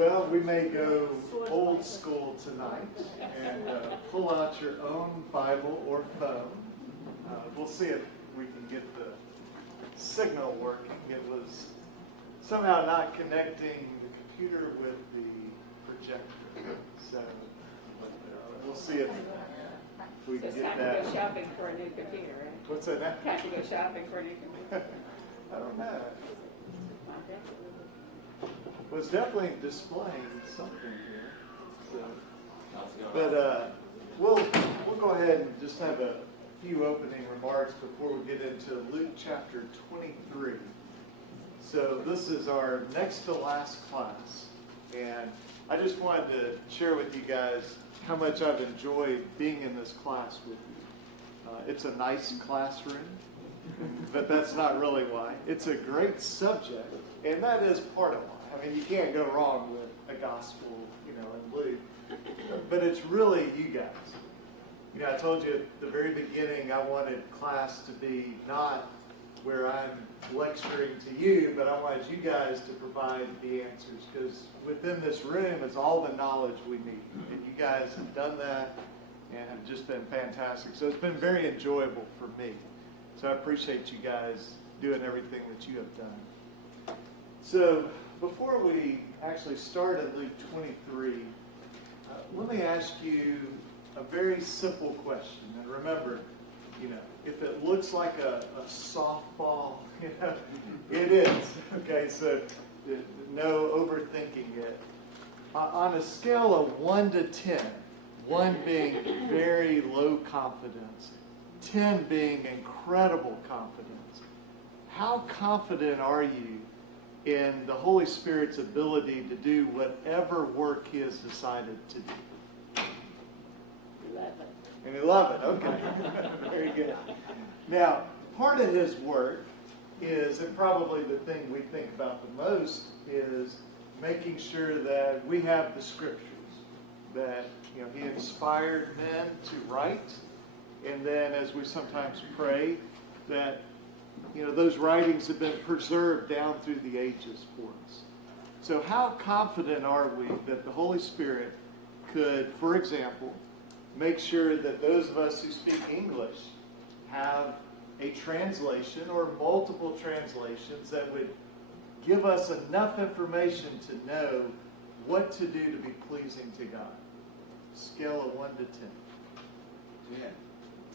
Well, we may go old school tonight and pull out your own Bible or phone. We'll see if we can get the signal working. It was somehow not connecting the computer with the projector. So we'll see if we can get that. It's time to go shopping for a new computer, right? What's that now? Time to go shopping for a new computer. I don't know. Was definitely displaying something here. So, but we'll go ahead and just have a few opening remarks before we get into Luke chapter 23. So this is our next to last class, and I just wanted to share with you guys how much I've enjoyed being in this class with you. It's a nice classroom, but that's not really why. It's a great subject, and that is part of why. I mean, you can't go wrong with a gospel, in Luke. But it's really you guys. I told you at the very beginning I wanted class to be not where I'm lecturing to you, but I wanted you guys to provide the answers, because within this room is all the knowledge we need. And you guys have done that and have just been fantastic. So it's been very enjoyable for me. So I appreciate you guys doing everything that you have done. So before we actually start at Luke 23, let me ask you a very simple question. And remember, if it looks like a softball, it is. Okay, so no overthinking it. On a scale of 1 to 10, 1 being very low confidence, 10 being incredible confidence, how confident are you in the Holy Spirit's ability to do whatever work He has decided to do? 11. And 11, okay. Very good. Now, part of His work is, and probably the thing we think about the most, is making sure that we have the Scriptures, that He inspired men to write, and then as we sometimes pray, that those writings have been preserved down through the ages for us. So how confident are we that the Holy Spirit could, for example, make sure that those of us who speak English have a translation or multiple translations that would give us enough information to know what to do to be pleasing to God? Scale of 1 to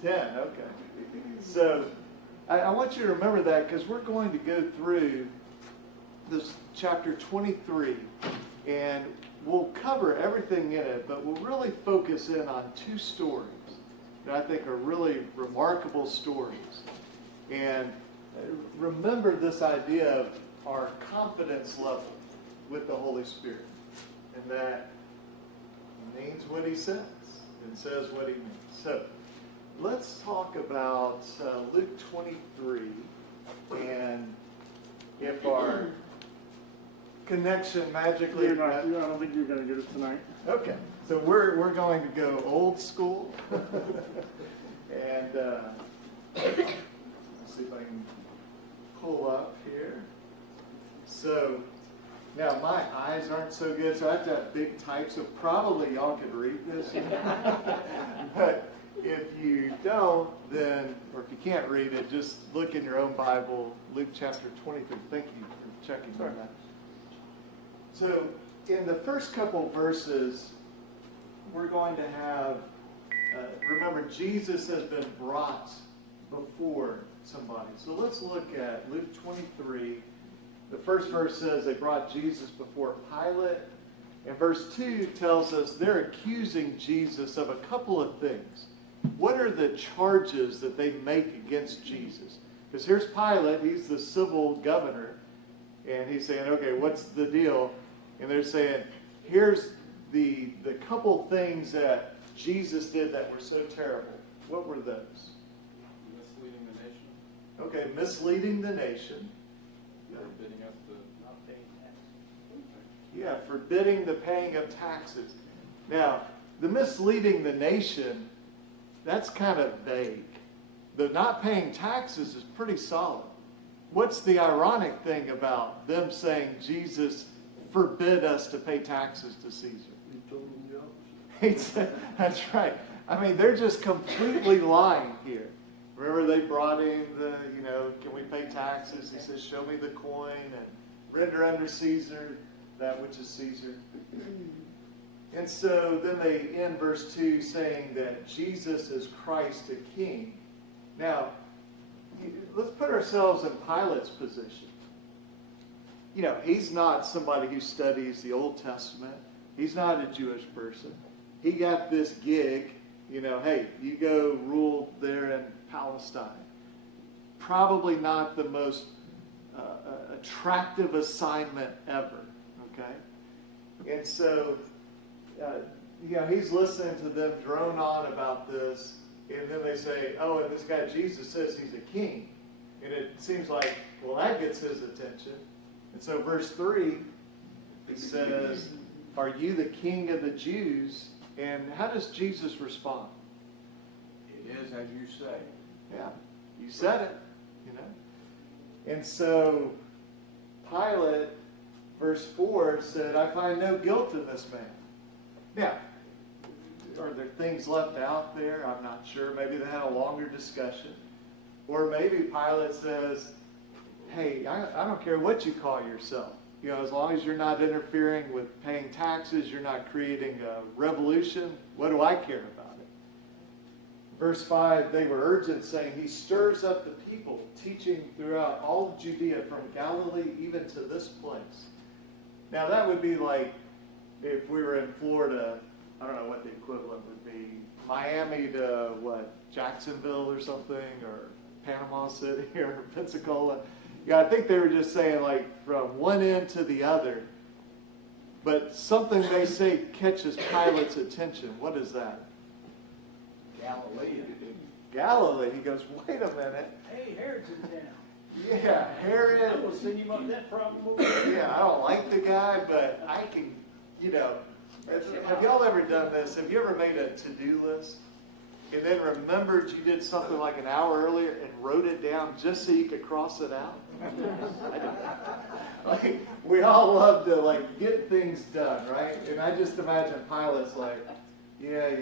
10. 10, okay. So I want you to remember that, because we're going to go through this chapter 23, and we'll cover everything in it, but we'll really focus in on 2 stories that I think are really remarkable stories. And remember this idea of our confidence level with the Holy Spirit, and that He means what He says and says what He means. So let's talk about Luke 23, and if our connection magically... I don't think you're going to get it tonight. Okay, so we're going to go old school, and let's see if I can pull up here. So now my eyes aren't so good, so I have to have big type, so probably y'all could read this. But if you don't, then, or if you can't read it, just look in your own Bible, Luke chapter 23. Thank you for checking on that. So in the first couple verses, we're going to have, remember, Jesus has been brought before somebody. So let's look at Luke 23. The first verse says they brought Jesus before Pilate. And verse 2 tells us they're accusing Jesus of a couple of things. What are the charges that they make against Jesus? Because here's Pilate, he's the civil governor, and he's saying, okay, what's the deal? And they're saying, here's the couple things that Jesus did that were so terrible. What were those? Misleading the nation. Okay, misleading the nation. Forbidding us to not pay taxes. Yeah, forbidding the paying of taxes. Now, the misleading the nation, that's kind of vague. The not paying taxes is pretty solid. What's the ironic thing about them saying Jesus forbid us to pay taxes to Caesar. He told him the opposite. He said, that's right. I mean, they're just completely lying here. Remember, they brought in the, can we pay taxes? He says, show me the coin and render under Caesar that which is Caesar. And so then they end verse 2 saying that Jesus is Christ the King. Now, let's put ourselves in Pilate's position. He's not somebody who studies the Old Testament. He's not a Jewish person. He got this gig, hey, you go rule there in Palestine. Probably not the most attractive assignment ever, okay? And so, he's listening to them drone on about this, and then they say, oh, and this guy Jesus says he's a king. And it seems like, well, that gets his attention. And so verse 3, he says, are you the king of the Jews? And how does Jesus respond? It is as you say. Yeah, you said it, And so Pilate, verse 4, said, I find no guilt in this man. Now, are there things left out there? I'm not sure. Maybe they had a longer discussion. Or maybe Pilate says, hey, I don't care what you call yourself. As long as you're not interfering with paying taxes, you're not creating a revolution, what do I care about it? Verse 5, they were urgent, saying, he stirs up the people, teaching throughout all of Judea from Galilee even to this place. Now that would be like if we were in Florida, I don't know what the equivalent would be, Miami to Jacksonville or something, or Panama City or Pensacola. I think they were just saying from one end to the other. But something they say catches Pilate's attention. What is that? Galilee. Galilee. He goes, wait a minute. Hey, Herod's in town. Yeah, Herod. I'm going to send him up that problem over there. Yeah, I don't like the guy, but I can, have y'all ever done this? Have you ever made a to-do list and then remembered you did something like an hour earlier and wrote it down just so you could cross it out? I do. We all love to get things done, right? And I just imagine Pilate's yeah,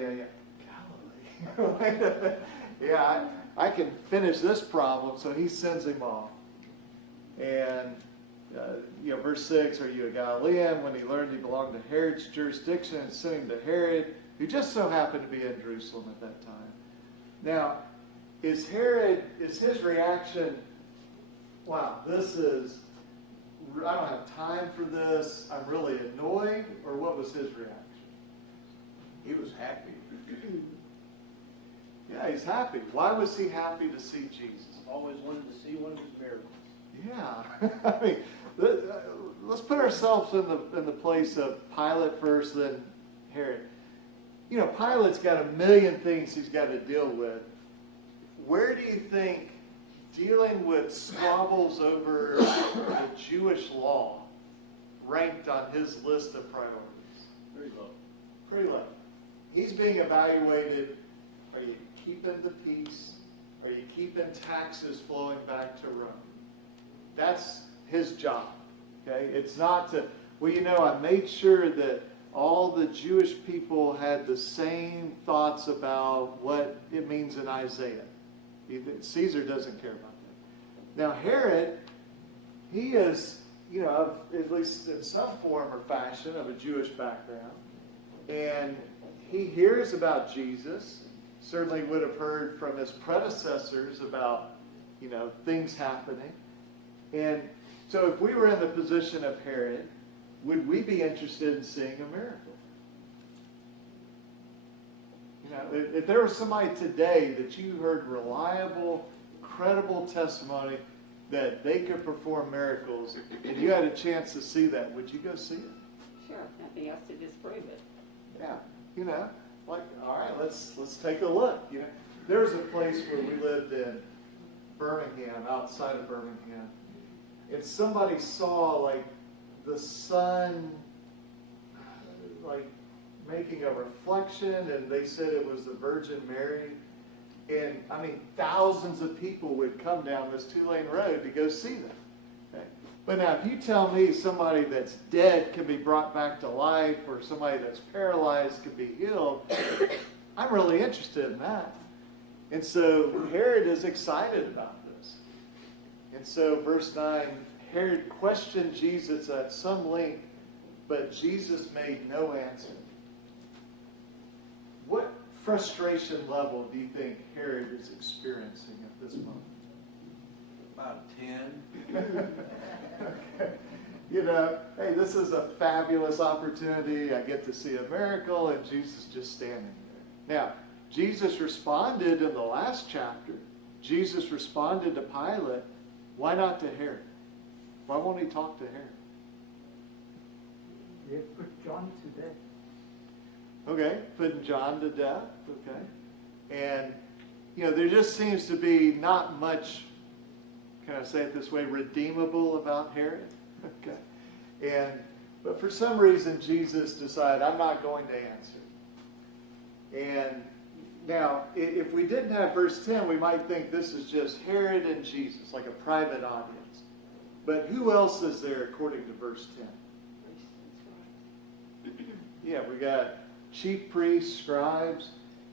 Galilee. Yeah, I can finish this problem, so he sends him off. And verse 6, are you a Galilean? When he learned he belonged to Herod's jurisdiction, and sent him to Herod, who just so happened to be in Jerusalem at that time. Now, is his reaction, wow, I don't have time for this, I'm really annoyed, or what was his reaction? He was happy. Yeah, he's happy. Why was he happy to see Jesus? Always wanted to see one of his miracles. Yeah, I mean, let's put ourselves in the place of Pilate first, then Herod. Pilate's got a million things he's got to deal with. Where do you think dealing with squabbles over the Jewish law ranked on his list of priorities? Very low. Pretty low. He's being evaluated. Are you keeping the peace? Are you keeping taxes flowing back to Rome? That's his job. Okay? It's not to, I made sure that all the Jewish people had the same thoughts about what it means in Isaiah. Caesar doesn't care about that. Now Herod, he is, at least in some form or fashion, of a Jewish background. And he hears about Jesus, certainly would have heard from his predecessors about, things happening. And so if we were in the position of Herod, would we be interested in seeing a miracle? If there was somebody today that you heard reliable, credible testimony that they could perform miracles, and you had a chance to see that, would you go see it? Sure, nothing else to disprove it. Yeah, all right, let's take a look. There was a place where we lived in Birmingham, outside of Birmingham, and somebody saw the sun making a reflection, and they said it was the Virgin Mary. And thousands of people would come down this 2-lane road to go see that. Okay? But now, if you tell me somebody that's dead can be brought back to life, or somebody that's paralyzed can be healed, I'm really interested in that. And so Herod is excited about this. And so verse 9, Herod questioned Jesus at some length, but Jesus made no answer. What frustration level do you think Herod is experiencing at this moment? About 10. Okay. You know, hey, this is a fabulous opportunity. I get to see a miracle, and Jesus just standing there. Now, Jesus responded in the last chapter. Jesus responded to Pilate. Why not to Herod? Why won't he talk to Herod? They put John to death. Okay, putting John to death. Okay. And, you know, there just seems to be not much, can I say it this way, redeemable about Herod. Okay. But for some reason, Jesus decided, I'm not going to answer. And now, if we didn't have verse 10, we might think this is just Herod and Jesus, like a private audience. But who else is there according to verse 10? Yeah, we got chief priests, scribes.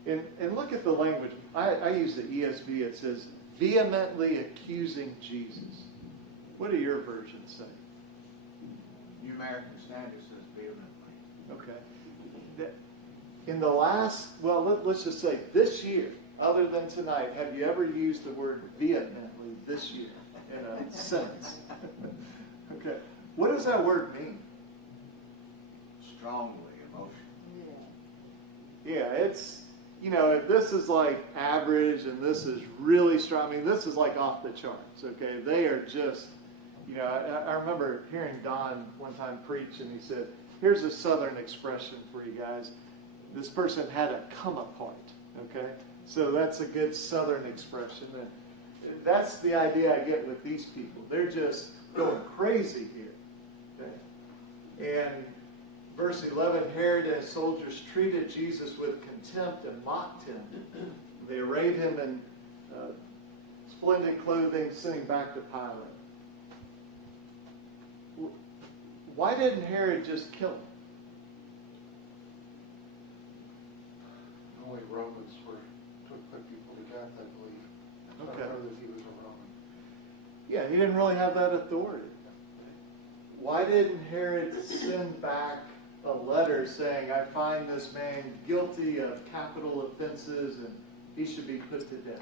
And look at the language. I use the ESV. It says, vehemently accusing Jesus. What do your versions say? New American Standard says vehemently. Okay. In the last, well, let's just say this year, other than tonight, have you ever used the word vehemently this year in a sentence? Okay. What does that word mean? Strongly, emotional. Yeah, it's, you know, if this is like average and this is really strong, I mean, this is like off the charts, okay? They are just, you know, I remember hearing Don one time preach, and he said, here's a Southern expression for you guys. This person had a come apart, okay? So that's a good Southern expression. And that's the idea I get with these people. They're just going crazy here, okay? And verse 11, Herod and his soldiers treated Jesus with contempt and mocked him. They arrayed him in splendid clothing, sent him back to Pilate. Why didn't Herod just kill him? Only Romans put people to death, I believe. I Okay. don't know that he was a Roman. Yeah, he didn't really have that authority. Why didn't Herod send back a letter saying, I find this man guilty of capital offenses and he should be put to death?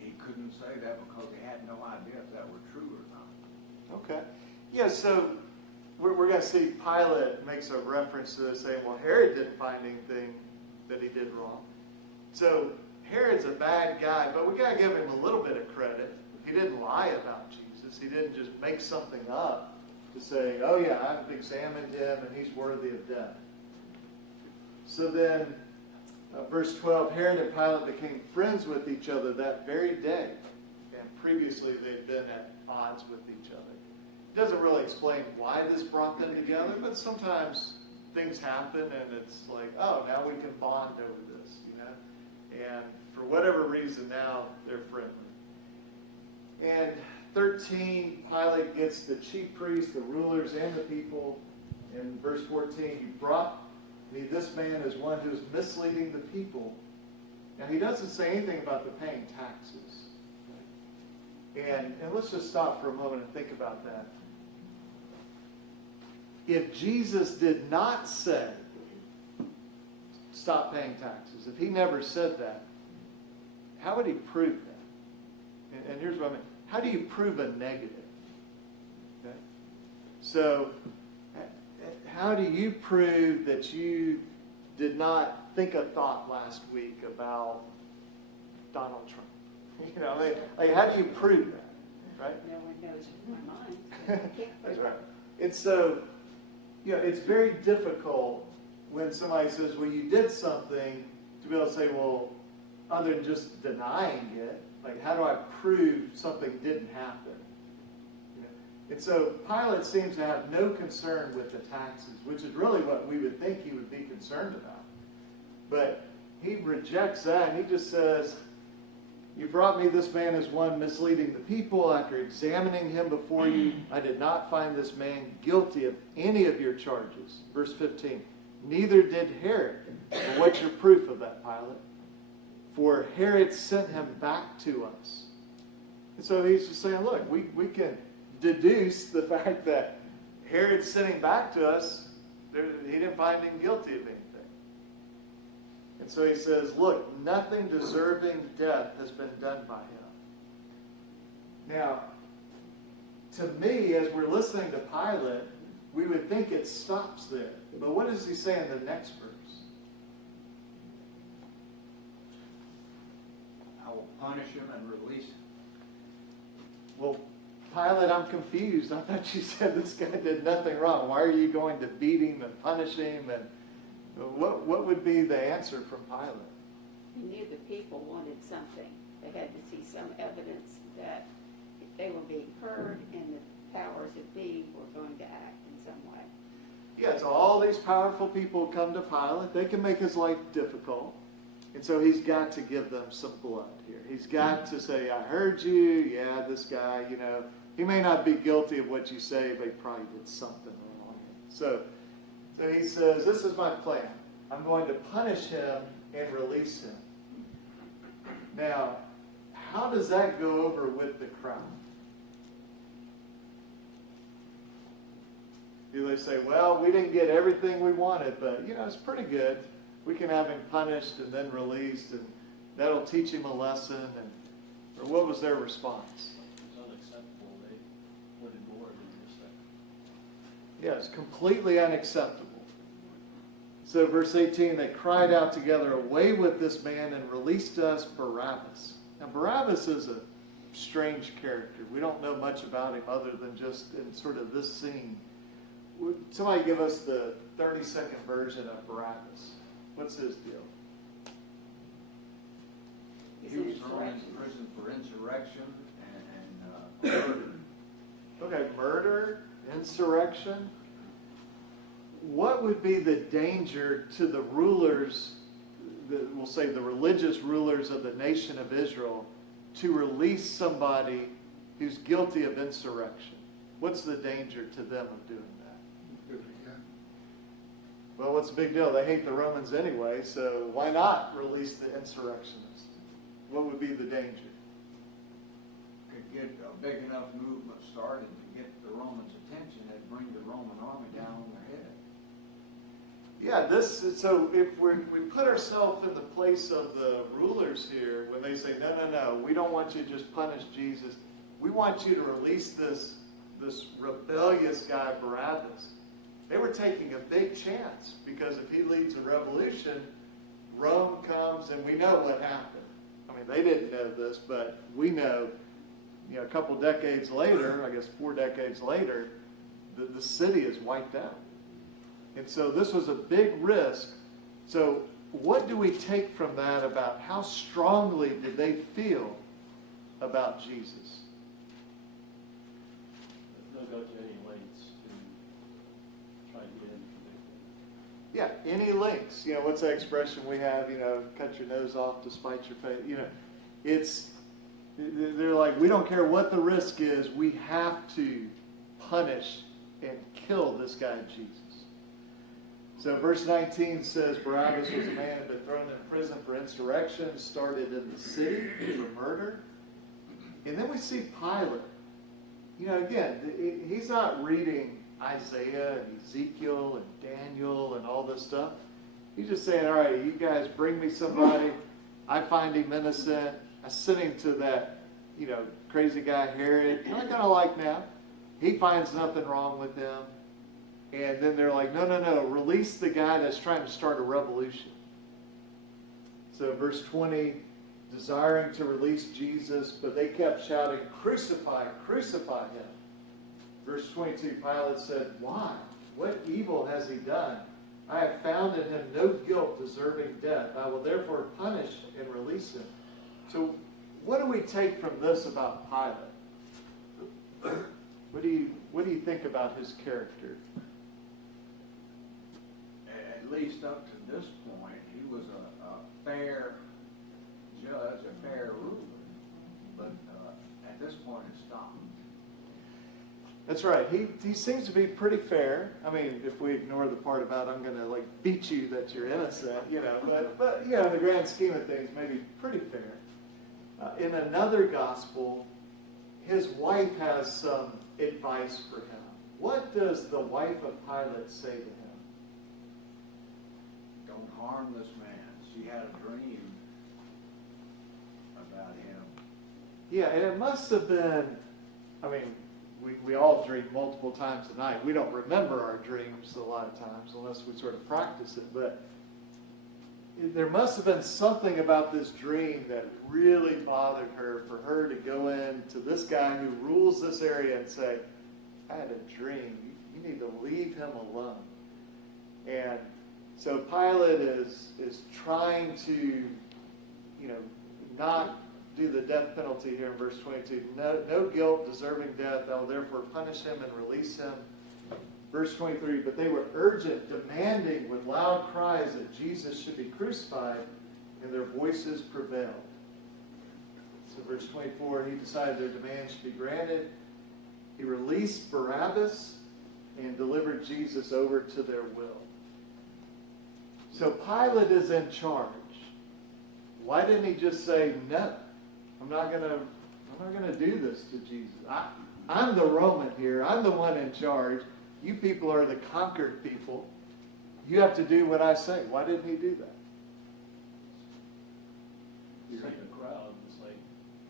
He couldn't say that because he had no idea if that were true or not. Okay. Yeah, so we're going to see Pilate makes a reference to this, saying, well, Herod didn't find anything that he did wrong. So Herod's a bad guy, but we got to give him a little bit of credit. He didn't lie about Jesus. He didn't just make something up to say, oh yeah, I've examined him and he's worthy of death. So then, verse 12, Herod and Pilate became friends with each other that very day. And previously they'd been at odds with each other. It doesn't really explain why this brought them together, but sometimes things happen and it's like, oh, now we can bond over this, you know? And for whatever reason, now they're friendly. And 13, Pilate gets the chief priests, the rulers, and the people. In verse 14, you brought me this man as one who is misleading the people. Now, he doesn't say anything about the paying taxes. And let's just stop for a moment and think about that. If Jesus did not say, stop paying taxes, if he never said that, how would he prove that? And here's what I mean. How do you prove a negative? Okay? So, how do you prove that you did not think a thought last week about Donald Trump? You know, like how do you prove that? Right? No one knows my mind. So I can't That's prove right. it. And so, you know, it's very difficult when somebody says, well, you did something, to be able to say, well, other than just denying it, like, how do I prove something didn't happen? You know? And so Pilate seems to have no concern with the taxes, which is really what we would think he would be concerned about. But he rejects that, and he just says, you brought me this man as one misleading the people. After examining him before you, I did not find this man guilty of any of your charges. Verse 15. Neither did Herod. Well, what's your proof of that, Pilate? For Herod sent him back to us. And so he's just saying, look, we can deduce the fact that Herod sent him back to us. He didn't find him guilty of anything. And so he says, look, nothing deserving death has been done by him. Now, to me, as we're listening to Pilate, we would think it stops there. But what does he say in the next verse? I will punish him and release him. Well, Pilate, I'm confused. I thought you said this guy did nothing wrong. Why are you going to beat him and punish him? And what would be the answer from Pilate? He knew the people wanted something. They had to see some evidence that they were being heard and the powers that be were going to act in some way. Yeah, so all these powerful people come to Pilate. They can make his life difficult. And so he's got to give them some blood here. He's got to say, I heard you. Yeah, this guy, he may not be guilty of what you say, but he probably did something wrong. So he says, this is my plan. I'm going to punish him and release him. Now, how does that go over with the crowd? Do they say, well, we didn't get everything we wanted, but, it's pretty good. We can have him punished and then released, and that'll teach him a lesson. Or what was their response? It's unacceptable. They wanted more than just that. Yeah, it's completely unacceptable. So verse 18, they cried out together, away with this man, and released us Barabbas. Now Barabbas is a strange character. We don't know much about him other than just in sort of this scene. Would somebody give us the 30-second version of Barabbas? What's his deal? He's He an was thrown in insurrection. prison for insurrection and murder. Okay, murder, insurrection. What would be the danger to the rulers, we'll say the religious rulers of the nation of Israel, to release somebody who's guilty of insurrection? What's the danger to them of doing that? Well, what's the big deal? They hate the Romans anyway, so why not release the insurrectionists? What would be the danger? Could get a big enough movement started to get the Romans' attention and bring the Roman army down on their head. Yeah, so if we put ourselves in the place of the rulers here, when they say, no, we don't want you to just punish Jesus. We want you to release this rebellious guy, Barabbas. They were taking a big chance, because if he leads a revolution, Rome comes, and we know what happened. I mean, they didn't know this, but we know, a couple decades later, I guess 4 decades later, the city is wiped out. And so this was a big risk. So what do we take from that about how strongly did they feel about Jesus? They'll go to any lengths to try to get him convicted. Yeah, any links. What's that expression we have, cut your nose off to spite your face. They're like, we don't care what the risk is, we have to punish and kill this guy Jesus. So verse 19 says, Barabbas was a man who had been thrown in prison for insurrection, started in the city for murder. And then we see Pilate. Again, he's not reading Isaiah and Ezekiel and Daniel and all this stuff. He's just saying, all right, you guys bring me somebody. I find him innocent. I send him to that, crazy guy Herod. I kind of like now. He finds nothing wrong with him. And then they're like, no, release the guy that's trying to start a revolution. So verse 20, desiring to release Jesus, but they kept shouting, crucify, crucify him. Verse 22, Pilate said, why? What evil has he done? I have found in him no guilt deserving death. I will therefore punish and release him. So what do we take from this about Pilate? What do you think about his character? At least up to this point, he was a fair judge, a fair ruler. But at this point, it stopped. That's right. He seems to be pretty fair. I mean, if we ignore the part about I'm going to like beat you that you're innocent, you know, but you know, in the grand scheme of things, maybe pretty fair. In another gospel, his wife has some advice for him. What does the wife of Pilate say to him? Don't harm this man. She had a dream about him. Yeah, and it must have been, I mean, we all dream multiple times a night. We don't remember our dreams a lot of times unless we sort of practice it. But there must have been something about this dream that really bothered her for her to go in to this guy who rules this area and say, I had a dream. You need to leave him alone. And so Pilate is trying to, you know, not do the death penalty here in verse 22. No guilt deserving death. I will therefore punish him and release him. Verse 23, but they were urgent, demanding with loud cries that Jesus should be crucified, and their voices prevailed. So verse 24, he decided their demands should be granted. He released Barabbas and delivered Jesus over to their will. So Pilate is in charge. Why didn't he just say, no, I'm not gonna do this to Jesus. I'm the Roman here. I'm the one in charge. You people are the conquered people. You have to do what I say. Why didn't he do that? You see the crowd, it's like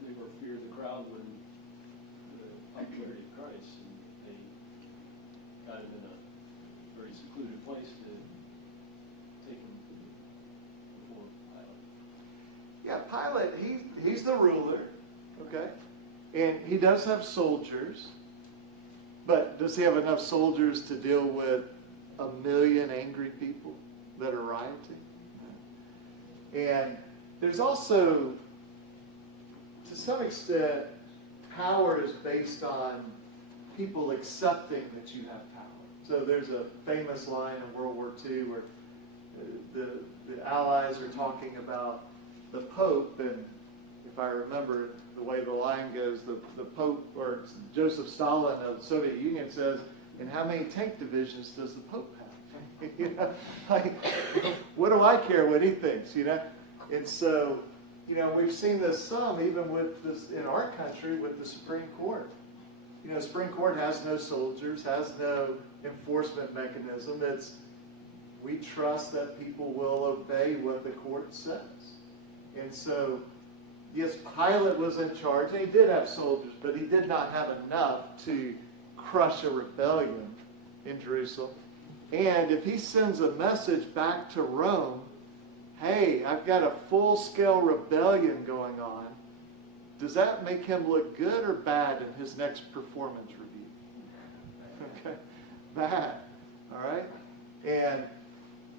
they were feared the crowd would the popularity of Christ, and they got him in a very secluded place to take him before Pilate. Yeah, Pilate, he's the ruler, okay? And he does have soldiers, but does he have enough soldiers to deal with 1 million angry people that are rioting? And there's also, to some extent, power is based on people accepting that you have power. So there's a famous line in World War II where the Allies are talking about the Pope, and if I remember the way the line goes, the Pope, or Joseph Stalin of the Soviet Union says, and how many tank divisions does the Pope have? You know, like, what do I care what he thinks, you know? And so, you know, we've seen this some, even with this in our country, with the Supreme Court. You know, Supreme Court has no soldiers, has no enforcement mechanism. It's, we trust that people will obey what the court says. And so, yes, Pilate was in charge, and he did have soldiers, but he did not have enough to crush a rebellion in Jerusalem. And if he sends a message back to Rome, hey, I've got a full-scale rebellion going on, does that make him look good or bad in his next performance review? Okay, bad, all right? And,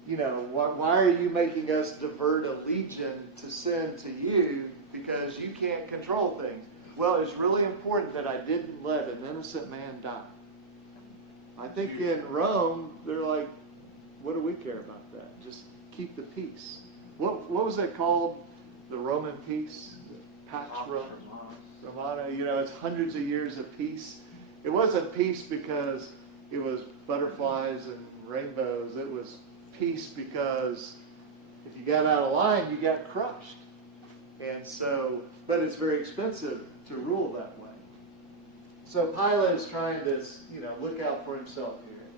you know, why are you making us divert a legion to send to you because you can't control things? Well, it's really important that I didn't let an innocent man die. I think in Rome, they're like, what do we care about that? Just keep the peace. What was that called? The Roman peace? Pax Romana. You know, it's hundreds of years of peace. It wasn't peace because it was butterflies and rainbows. It was peace because if you got out of line, you got crushed. And so, but it's very expensive to rule that way. So Pilate is trying to, you know, look out for himself here.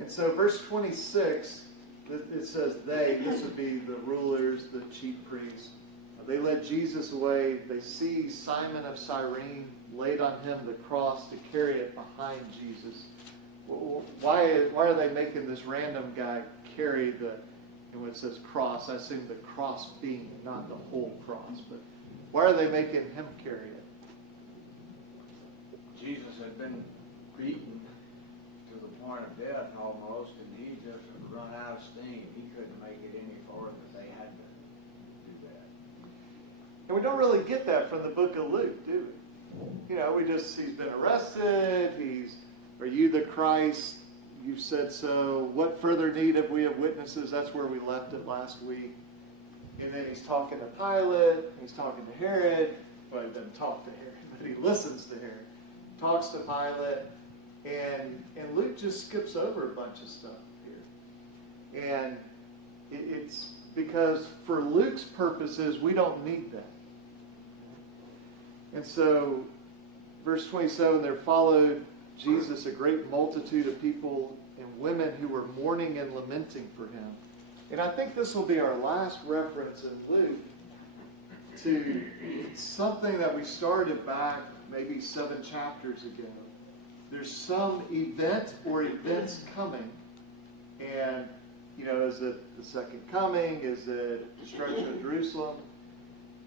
And so verse 26, it says this would be the rulers, the chief priests. They led Jesus away. They see Simon of Cyrene, laid on him the cross to carry it behind Jesus. Why are they making this random guy carry and when it says cross, I assume the cross beam, not the whole cross, but why are they making him carry it? Jesus had been beaten to the point of death almost, and he just had run out of steam. He couldn't make it any farther. They had to do that. And we don't really get that from the book of Luke, do we? You know, he's been arrested, are you the Christ? You said so. What further need have we of witnesses? That's where we left it last week. And then he's talking to Pilate, he's talking to Herod. Well, he doesn't talk to Herod, but he listens to Herod. Talks to Pilate, and Luke just skips over a bunch of stuff here. And it's because for Luke's purposes, we don't need that. And so, verse 27, there followed Jesus a great multitude of people and women who were mourning and lamenting for him. And I think this will be our last reference in Luke to something that we started back maybe 7 chapters ago. There's some event or events coming. And, you know, is it the second coming? Is it destruction of Jerusalem?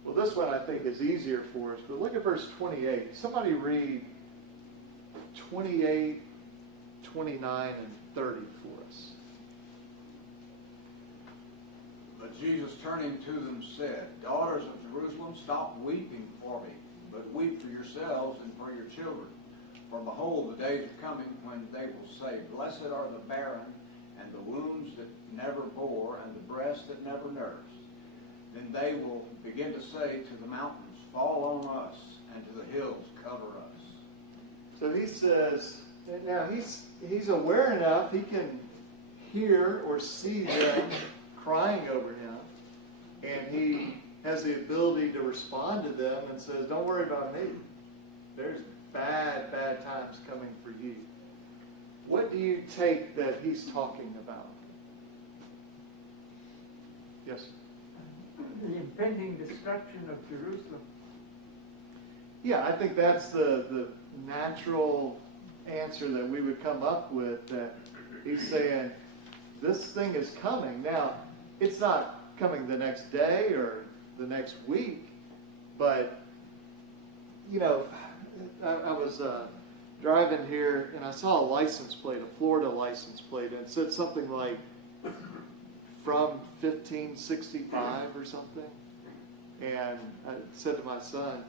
Well, this one I think is easier for us. But look at verse 28. Somebody read 28, 29, and 30 for us. But Jesus, turning to them, said, Daughters of Jerusalem, stop weeping for me, but weep for yourselves and for your children. For behold, the days are coming when they will say, Blessed are the barren, and the wombs that never bore, and the breasts that never nursed. Then they will begin to say to the mountains, Fall on us, and to the hills, cover us. So he says, now he's aware enough, he can hear or see them crying over him, and he has the ability to respond to them and says, don't worry about me. There's bad times coming for you. What do you take that he's talking about? Yes? The impending destruction of Jerusalem. Yeah, I think that's the natural answer that we would come up with, that he's saying, this thing is coming. Now, it's not coming the next day or the next week, but, you know, I was driving here and I saw a license plate, a Florida license plate, and it said something like, from 1565 or something. And I said to my son,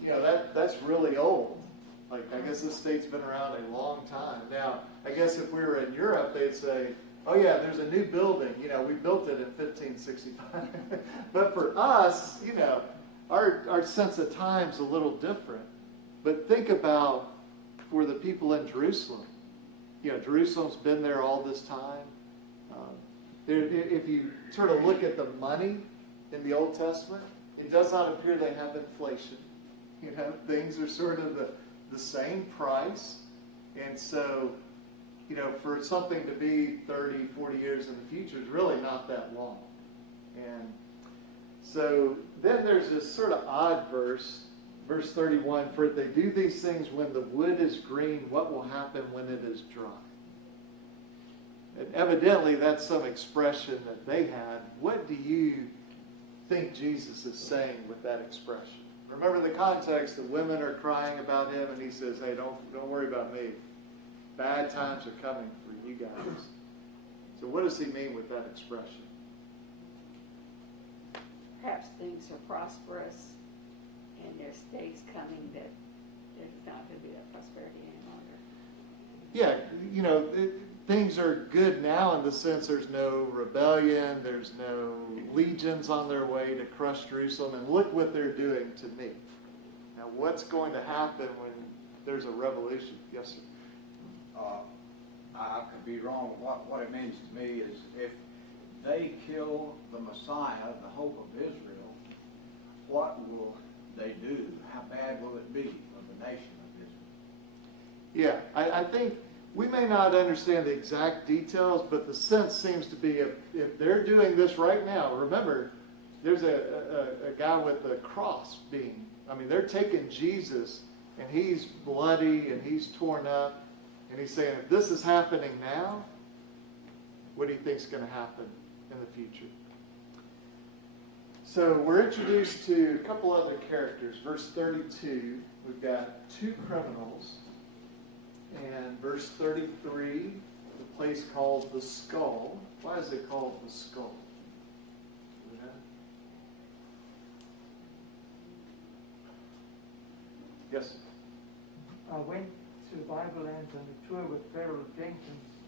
you know, that's really old. Like, I guess this state's been around a long time. Now, I guess if we were in Europe, they'd say, oh yeah, there's a new building. You know, we built it in 1565. But for us, you know, our sense of time's a little different. But think about for the people in Jerusalem. You know, Jerusalem's been there all this time. If you sort of look at the money in the Old Testament, it does not appear they have inflation. You know, things are sort of the same price. And so, you know, for something to be 30, 40 years in the future is really not that long. And so then there's this sort of odd verse, verse 31, for if they do these things when the wood is green, what will happen when it is dry? And evidently that's some expression that they had. What do you think Jesus is saying with that expression? Remember the context, the women are crying about him, and he says, hey, don't worry about me. Bad times are coming for you guys. So what does he mean with that expression? Perhaps things are prosperous and there's days coming that there's not going to be that prosperity any longer. Yeah, you know, things are good now in the sense there's no rebellion, there's no legions on their way to crush Jerusalem, and look what they're doing to me. Now, what's going to happen when there's a revolution? Yes, sir. I could be wrong. What it means to me is if they kill the Messiah, the hope of Israel, what will they do? How bad will it be for the nation of Israel? Yeah, I think we may not understand the exact details, but the sense seems to be if they're doing this right now, remember, there's a guy with a cross being, I mean, they're taking Jesus, and he's bloody, and he's torn up, and he's saying, if this is happening now, what do you think is going to happen in the future? So we're introduced to a couple other characters. Verse 32, we've got 2 criminals. And verse 33, the place called the Skull. Why is it called the Skull? Do you know? Yes? I went to Bible Lands on a tour with Farrell Jenkins,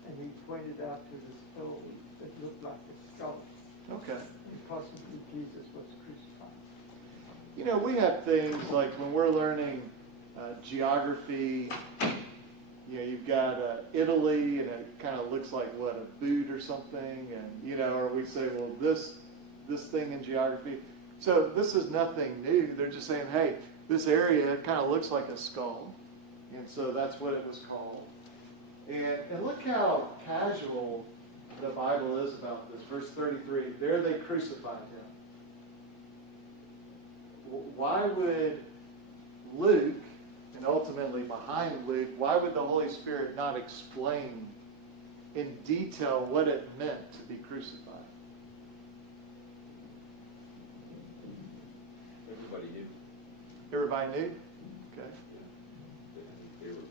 and he pointed out to the skull that looked like a skull. Okay. He possibly Jesus was crucified? You know, we have things like when we're learning geography, you know, you've got Italy, and it kind of looks like, what, a boot or something, and, you know, or we say, well, this thing in geography. So this is nothing new. They're just saying, hey, this area kind of looks like a skull, and so that's what it was called. And look how casual the Bible is about this. Verse 33, there they crucified him. Why would Luke, and ultimately behind Luke, why would the Holy Spirit not explain in detail what it meant to be crucified? Everybody knew. Everybody knew? Okay. It was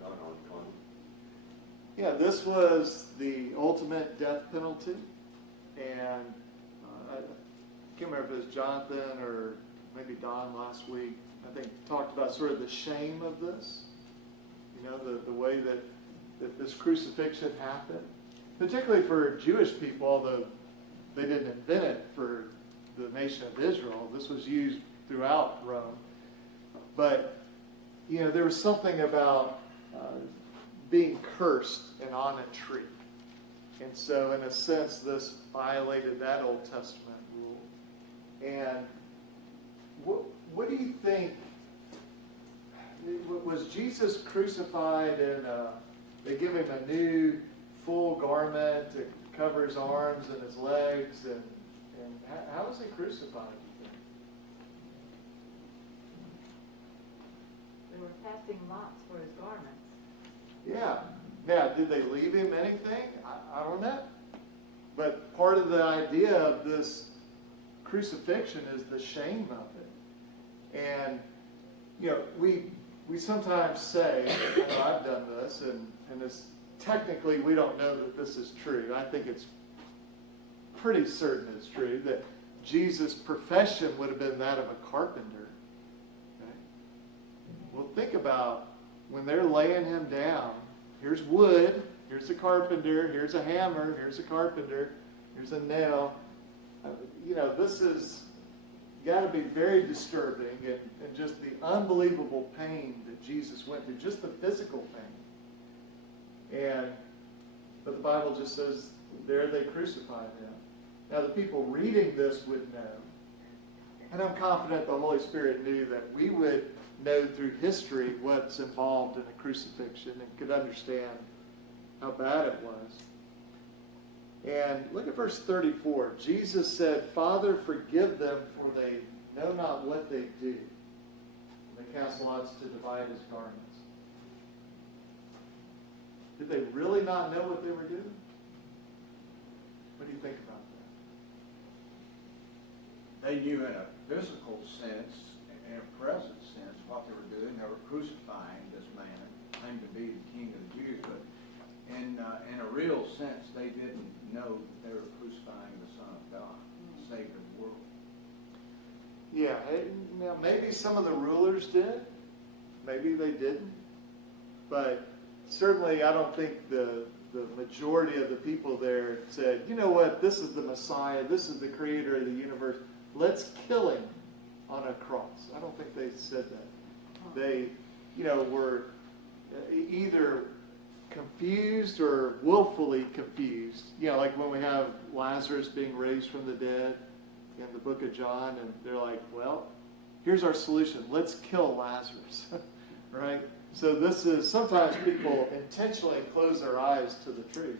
not uncommon. Yeah, this was the ultimate death penalty. And I can't remember if it was Jonathan or maybe Don last week, I think, talked about sort of the shame of this. You know, the way that this crucifixion happened. Particularly for Jewish people, although they didn't invent it for the nation of Israel. This was used throughout Rome. But, you know, there was something about being cursed and on a tree. And so, in a sense, this violated that Old Testament rule. And what do you think? Was Jesus crucified and they give him a new full garment to cover his arms and his legs? And how was he crucified, you think? They were casting lots for his garments. Yeah. Now, did they leave him anything? I don't know. But part of the idea of this crucifixion is the shame of it. And, you know, we sometimes say, I know I've done this, and this, technically we don't know that this is true. I think it's pretty certain it's true, that Jesus' profession would have been that of a carpenter. Okay? Well, think about when they're laying him down, here's wood, here's a carpenter, here's a hammer, here's a carpenter, here's a nail. You know, this is got to be very disturbing, and just the unbelievable pain that Jesus went through, just the physical pain. But the Bible just says, there they crucified him. Now, the people reading this would know, and I'm confident the Holy Spirit knew that we would know through history what's involved in a crucifixion and could understand how bad it was. And look at verse 34. Jesus said, Father, forgive them, for they know not what they do. And they cast lots to divide his garments. Did they really not know what they were doing? What do you think about that? They knew in a physical sense, in a present sense, what they were doing. They were crucifying this man, claimed to be the King of the Jews, but in a real sense, they didn't know that they were crucifying the Son of God, the Savior of the world. Yeah, now maybe some of the rulers did. Maybe they didn't. But certainly I don't think the majority of the people there said, you know what, this is the Messiah, this is the creator of the universe. Let's kill him on a cross. I don't think they said that. They, you know, were either confused or willfully confused. You know, like when we have Lazarus being raised from the dead in the book of John, and they're like, well, here's our solution. Let's kill Lazarus, right? So this is, sometimes people intentionally close their eyes to the truth.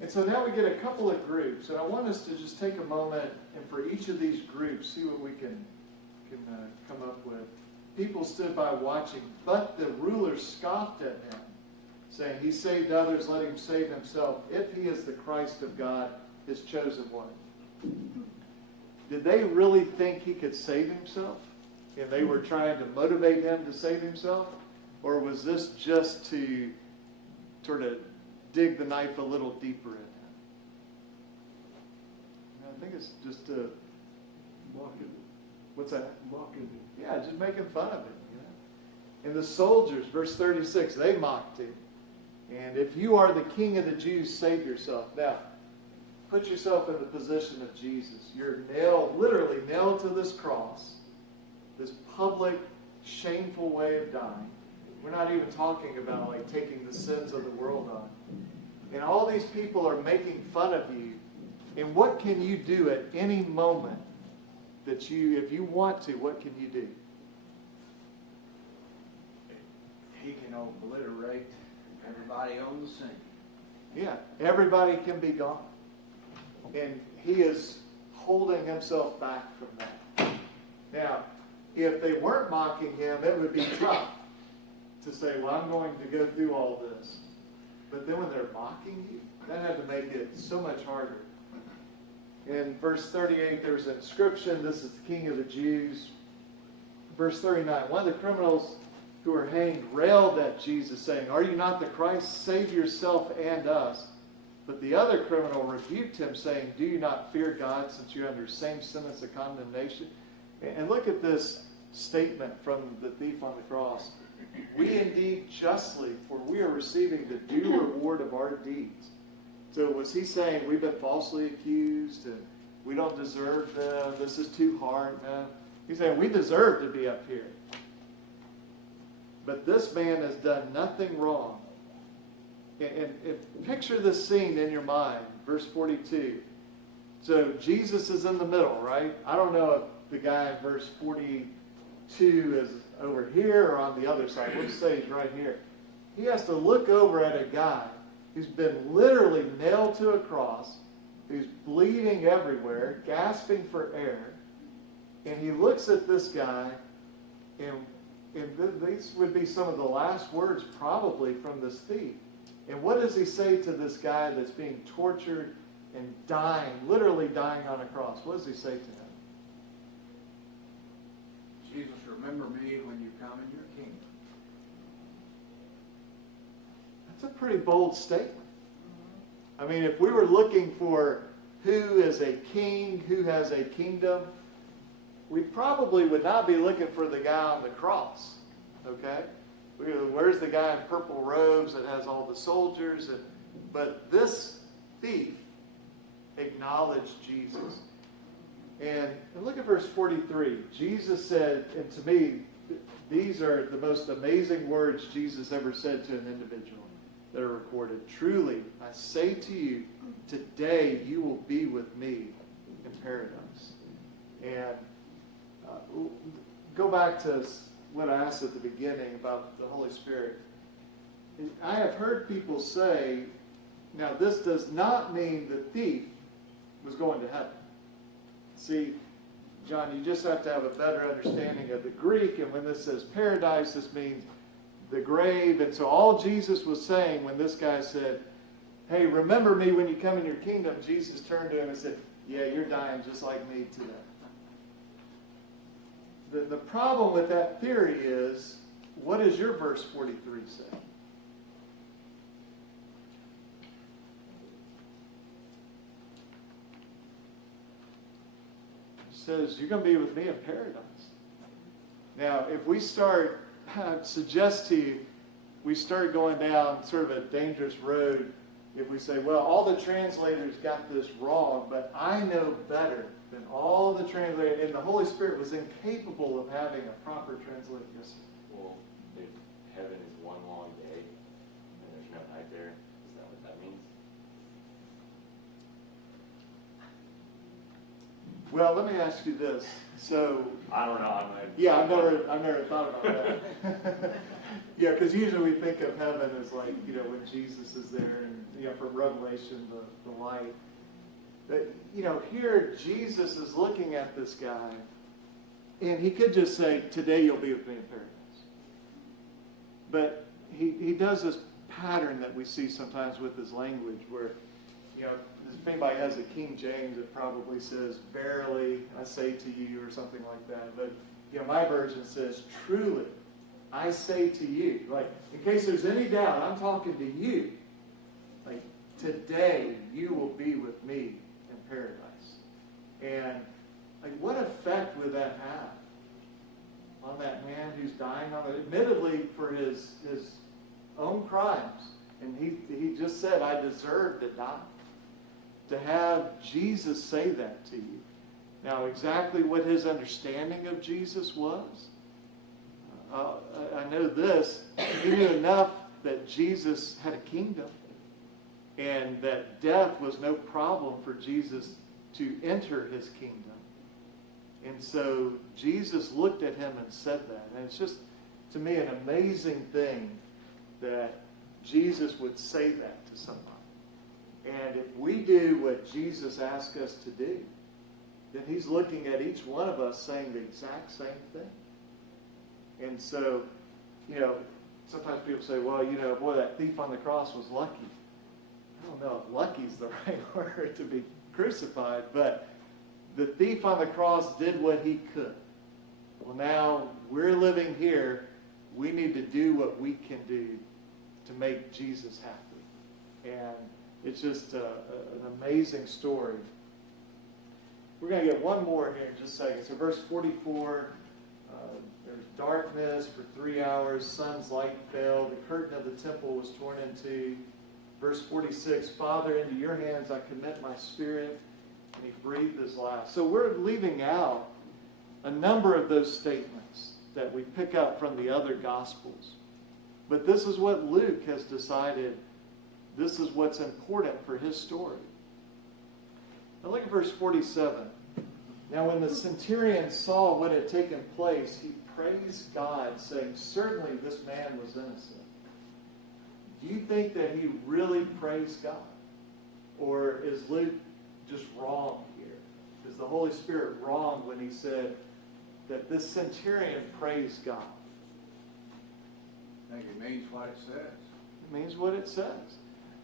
And so now we get a couple of groups, and I want us to just take a moment and for each of these groups, see what we can come up with. People stood by watching, but the rulers scoffed at him, saying, he saved others, let him save himself, if he is the Christ of God, his chosen one. Did they really think he could save himself? And they were trying to motivate him to save himself? Or was this just to sort of dig the knife a little deeper in him? I think it's just to mock him. What's that? Mocking him. Yeah, just making fun of him. You know? And the soldiers, verse 36, they mocked him. And if you are the king of the Jews, save yourself. Now, put yourself in the position of Jesus. You're nailed, literally nailed to this cross, this public, shameful way of dying. We're not even talking about like taking the sins of the world on. And all these people are making fun of you. And what can you do at any moment that you, if you want to, what can you do? He can obliterate everybody on the scene. Yeah, everybody can be gone. And he is holding himself back from that. Now, if they weren't mocking him, it would be tough to say, well, I'm going to go through all this. But then when they're mocking you, that had to make it so much harder. In verse 38, there's an inscription, this is the King of the Jews. Verse 39, one of the criminals who were hanged railed at Jesus, saying, are you not the Christ? Save yourself and us. But the other criminal rebuked him, saying, do you not fear God, since you're under the same sentence of condemnation? And look at this statement from the thief on the cross. We indeed justly, for we are receiving the due reward of our deeds. So was he saying we've been falsely accused and we don't deserve them, this is too hard? No. He's saying we deserve to be up here. But this man has done nothing wrong. And picture this scene in your mind, verse 42. So Jesus is in the middle, right? I don't know if the guy in verse 42 is over here or on the other side. We'll just say he's right here. He has to look over at a guy who's been literally nailed to a cross, who's bleeding everywhere, gasping for air. And he looks at this guy, and these would be some of the last words probably from this thief. And what does he say to this guy that's being tortured and dying, literally dying on a cross? What does he say to him? Jesus, remember me when you come in your kingdom. That's a pretty bold statement. I mean, if we were looking for who is a king, who has a kingdom, we probably would not be looking for the guy on the cross. Okay? Where's the guy in purple robes that has all the soldiers? But this thief acknowledged Jesus. And look at verse 43. Jesus said, and to me, these are the most amazing words Jesus ever said to an individual that are recorded. Truly, I say to you, today you will be with me in paradise. And go back to what I asked at the beginning about the Holy Spirit. I have heard people say, now this does not mean the thief was going to heaven. See, John, you just have to have a better understanding of the Greek, and when this says paradise, this means the grave. And so all Jesus was saying when this guy said, hey, remember me when you come in your kingdom, Jesus turned to him and said, yeah, you're dying just like me today. The problem with that theory is, what does your verse 43 say? It says, you're going to be with me in paradise. Now, if we start, I suggest to you, we start going down sort of a dangerous road if we say, well, all the translators got this wrong, but I know better than all the translators, and the Holy Spirit was incapable of having a proper translation. Yes, sir. Well, if heaven is one long day and there's no night there, is that what that means? Well, let me ask you this. So, I don't know. yeah, I've never thought about that. Yeah, because usually we think of heaven as like, you know, when Jesus is there, and you know, from Revelation, the light. But you know, here Jesus is looking at this guy, and he could just say, "Today you'll be with me in paradise." But he does this pattern that we see sometimes with his language, where, you know, if anybody has a King James, it probably says, "Verily I say to you," or something like that. But you know, my version says, "Truly I say to you." Like, in case there's any doubt, I'm talking to you. Like, today you will be with me in paradise. And like, what effect would that have on that man who's dying on it, admittedly for his own crimes? And he just said, I deserve to die. to have Jesus say that to you. Now, exactly what his understanding of Jesus was, I know this. He knew enough that Jesus had a kingdom and that death was no problem for Jesus to enter his kingdom. And so Jesus looked at him and said that. And it's just, to me, an amazing thing that Jesus would say that to somebody. And if we do what Jesus asked us to do, then he's looking at each one of us saying the exact same thing. And so, sometimes people say, well, boy, that thief on the cross was lucky. I don't know if lucky's the right word to be crucified, but the thief on the cross did what he could. Well, now we're living here. We need to do what we can do to make Jesus happy. And it's just an amazing story. We're going to get one more here in just a second. So verse 44, there's darkness for 3 hours, sun's light failed, the curtain of the temple was torn in two. Verse 46, Father, into your hands I commit my spirit. And he breathed his last. So we're leaving out a number of those statements that we pick up from the other Gospels. But this is what Luke has decided, this is what's important for his story. Now look at verse 47. Now when the centurion saw what had taken place, he praised God, saying, certainly this man was innocent. Do you think that he really praised God? Or is Luke just wrong here? Is the Holy Spirit wrong when he said that this centurion praised God? I think it means what it says. It means what it says.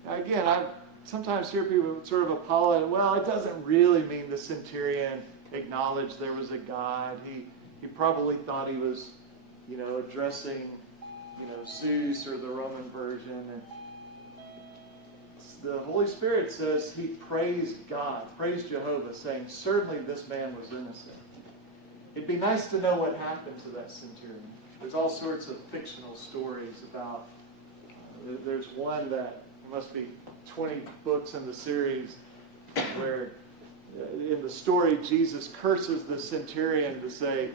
Now, again, I sometimes hear people sort of apologize. Well, it doesn't really mean the centurion acknowledged there was a God. He probably thought he was, addressing, Zeus or the Roman version. And the Holy Spirit says he praised God, praised Jehovah, saying, certainly this man was innocent. It'd be nice to know what happened to that centurion. There's all sorts of fictional stories about, there's one that must be 20 books in the series where in the story Jesus curses the centurion to say,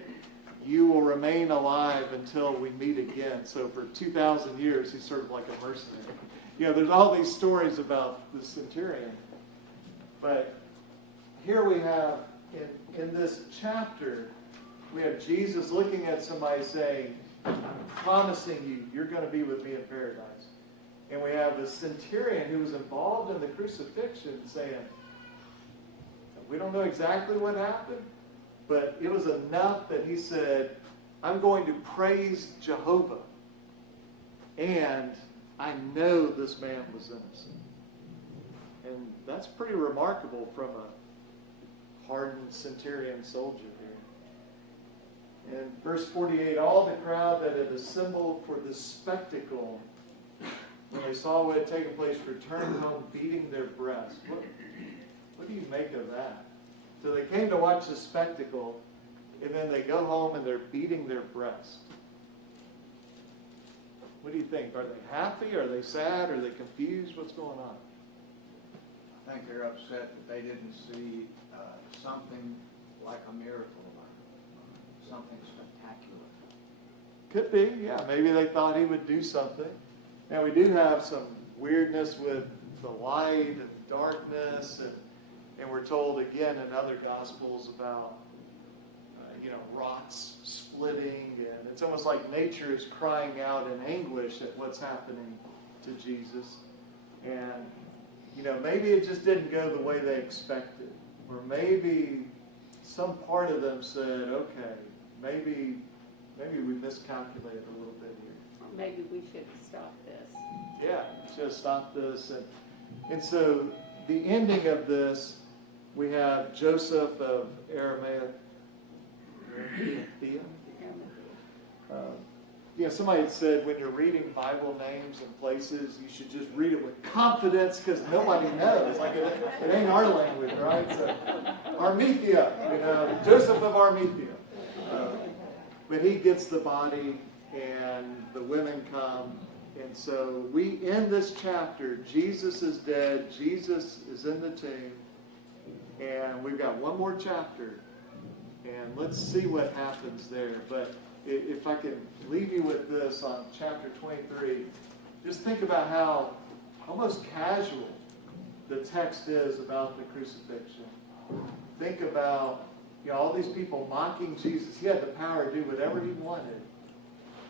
you will remain alive until we meet again. So for 2,000 years he's sort of like a mercenary. There's all these stories about the centurion. But here we have, in this chapter, we have Jesus looking at somebody saying, I'm promising you, you're going to be with me in paradise. And we have the centurion who was involved in the crucifixion saying, we don't know exactly what happened, but it was enough that he said, I'm going to praise Jehovah. And I know this man was innocent. And that's pretty remarkable from a hardened centurion soldier here. In verse 48, all the crowd that had assembled for this spectacle, when they saw what had taken place, returned home beating their breasts. What do you make of that? So they came to watch the spectacle, and then they go home and they're beating their breasts. What do you think? Are they happy? Are they sad? Are they confused? What's going on? I think they're upset that they didn't see something like a miracle, something spectacular. Could be, yeah. Maybe they thought he would do something. Now, we do have some weirdness with the light and darkness, and we're told again in other Gospels about, rocks splitting, and it's almost like nature is crying out in anguish at what's happening to Jesus. And, maybe it just didn't go the way they expected. Or maybe some part of them said, okay, maybe we miscalculated a little bit here. Or maybe we should have stopped this. Yeah, should have stopped this. And so the ending of this, we have Joseph of Arimathea. Somebody had said when you're reading Bible names and places, you should just read it with confidence because nobody knows. Like it ain't our language, right? So Arimathea, Joseph of Arimathea. But he gets the body, and the women come. And so we end this chapter. Jesus is dead. Jesus is in the tomb. And we've got one more chapter, and let's see what happens there. But if I can leave you with this on chapter 23, just think about how almost casual the text is about the crucifixion. Think about, all these people mocking Jesus. He had the power to do whatever he wanted.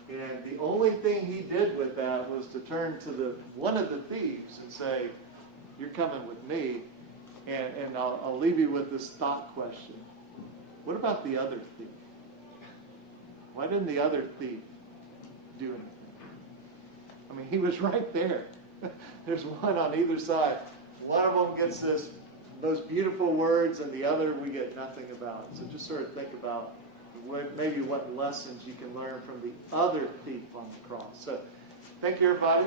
And the only thing he did with that was to turn to one of the thieves and say, you're coming with me. And I'll leave you with this thought question. What about the other thief? Why didn't the other thief do anything? I mean, he was right there. There's one on either side. One of them gets those beautiful words, and the other we get nothing about. So just sort of think about maybe what lessons you can learn from the other thief on the cross. So thank you, everybody.